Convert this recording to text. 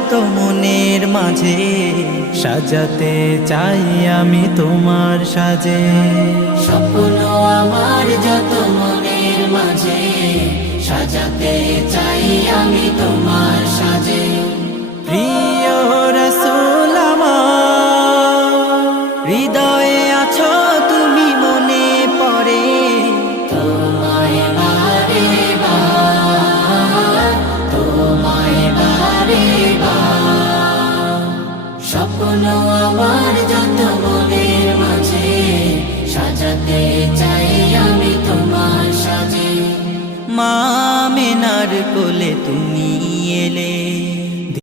যত মনের মাঝে সাজাতে চাই আমি তোমার সাজে। স্বপ্ন আমার যত মনের মাঝে সাজাতে চাই আমি তোমার সাজে। প্রিয় রাসূল আমার, হৃদয়ে আছো তুমি মনে পড়ে তোমায় বারে বার, তোমায় বারে বার। স্বপ্ন আমার যত মনের মাঝে সাজাতে চাই আমি তোমার সাজে। মা আমিনার কোলে তুমি